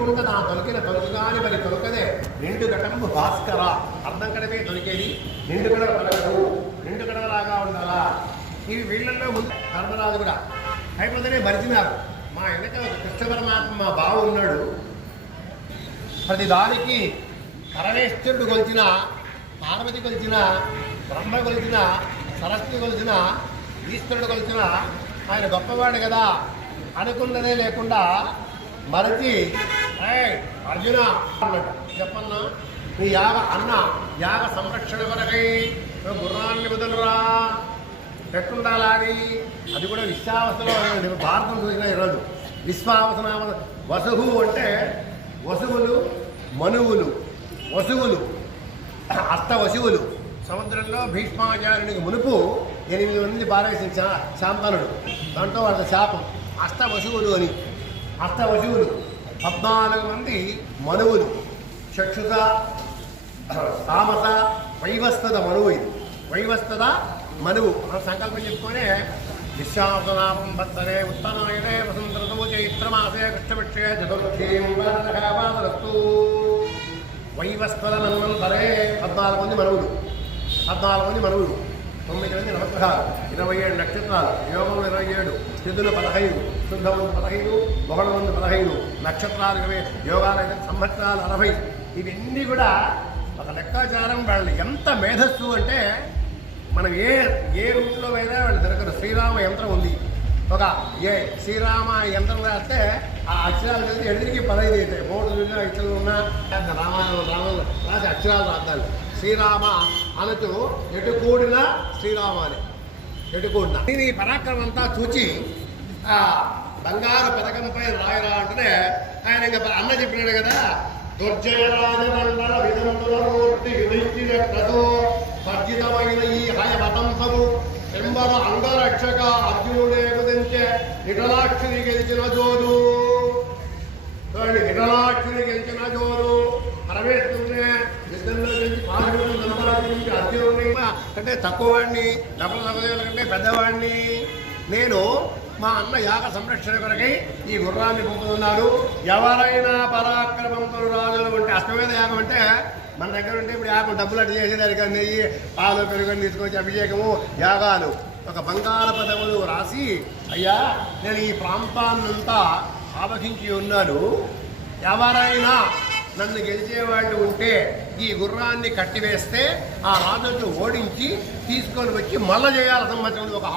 లేకుండా నా తొలికిన తొలకగాని మరి తొలకదే నిండు ఘటము భాస్కర అర్థం కడమే దొరికేది నిండు గడవ తొలగదు నిండు గడవలాగా ఉండాలా. ఇవి వీళ్ళల్లో ముందు ధర్మరాజు కూడా అయిపోతేనే మరిచినారు. మా వెనక ఒక కృష్ణ పరమాత్మ మా బావ ఉన్నాడు. ప్రతి దానికి పరమేశ్వరుడు కొలిచిన, పార్వతి కొలిచిన, బ్రహ్మ కొలిచిన, సరస్వతి కొలిచిన, ఈశ్వరుడు కొలిచిన ఆయన గొప్పవాడు కదా అనుకున్నదే లేకుండా మరచి అర్జున అన్నట్టు చెప్పన్నా నీ యాగ సంరక్షణ కొరకై గుర్రాన్ని వదలరా ఎట్టుండాలా అని. అది కూడా విశ్వావసలో భారతం చూసిన ఈరోజు విశ్వావసనామ వసువు అంటే వసువులు మనువులు వసువులు అష్టవసువులు. సముద్రంలో భీష్మాచార్యునికి మునుపు 8 మంది పారవేశించిన శాంతనుడు, దాంట్లో వాళ్ళ శాపం అష్టవసువులు అని. అష్టవసువులు 14 మంది మనువులు, చక్షుత తామస వైవస్తద మనువు. ఇది వైవస్తద మనువు మనం సంకల్పం చెప్పుకొనే విశ్వాసనామం భద్రే ఉత్తరాయణే వసంతఋతువు చైత్రమాసే కృష్ణపక్షే చతుర్థీస్తు వైవస్తద మన్వంతరే 14 మంది మనువులు. 14 మంది మనువులు, 9 మంది నవగ్రహాలు, 27 నక్షత్రాలు, యోగములు 27, స్థితులు 15, శుద్ధములు 15, బహుళములు 15, నక్షత్రాలు 20, యోగాలు 5, సంవత్సరాలు 60. ఇవన్నీ కూడా ఒక లెక్కాచారం. వాళ్ళు ఎంత మేధస్సు అంటే మనం ఏ రూట్లో అయినా వాళ్ళు దొరకరు. శ్రీరామ యంత్రం ఉంది. ఒక శ్రీరామ యంత్రం రాస్తే ఆ అక్షరాలు కలిసి ఎడికి 15 అవుతాయి. 3 అక్షరాలు ఉన్నా రామాయణం రాసి అక్షరాలు రాద్దాలు. శ్రీరామ అనచు ఎటు కూడిన శ్రీరామ అని ఎటు కూడిన. దీని పరాక్రమం అంతా చూచి ఆ బంగారు పథకంపై రాయరా అంటేనే ఆయన ఇంకా అన్న చెప్పినాడు కదా, దుర్జయరాజమండల విధంతులమూర్తి యుధిష్ఠిరతో సర్జితమైన ఈ హయ మతంసము ఎంబర అంగరక్షక అర్జునుడే కుదించే నిటలాక్షిని గెలిచిన జోరు. నిటలాక్షిని గెలిచిన జోరు పరమేశ్వరునే యుద్ధంలో గెలిచి పార్వతులు సంపాదించి అర్జునుడిని అంటే తక్కువవాడిని, డబ్బుల సమదేవుల కంటే పెద్దవాడిని నేను మా అన్న యాగ సంరక్షణ కొరకై ఈ గుర్రాన్ని పంపుతున్నాడు. ఎవరైనా పరాక్రమంతో రాజులు ఉంటే అశ్వమేధ యాగం అంటే మన దగ్గర ఉంటే ఇప్పుడు యాగం డబ్బులు అటు చేసేదానికి నెయ్యి పాలు పెరుగుని తీసుకొచ్చి అభిషేకము యాగాలు ఒక బంగారు పదవులు రాసి అయ్యా నేను ఈ ప్రాంతాన్నంతా ఆవహించి ఉన్నాను. ఎవరైనా నన్ను గెలిచేవాళ్ళు ఉంటే ఈ గుర్రాన్ని కట్టివేస్తే ఆ రాజును ఓడించి తీసుకొని వచ్చి మళ్ళా చేయాలి సంవత్సరం ఒక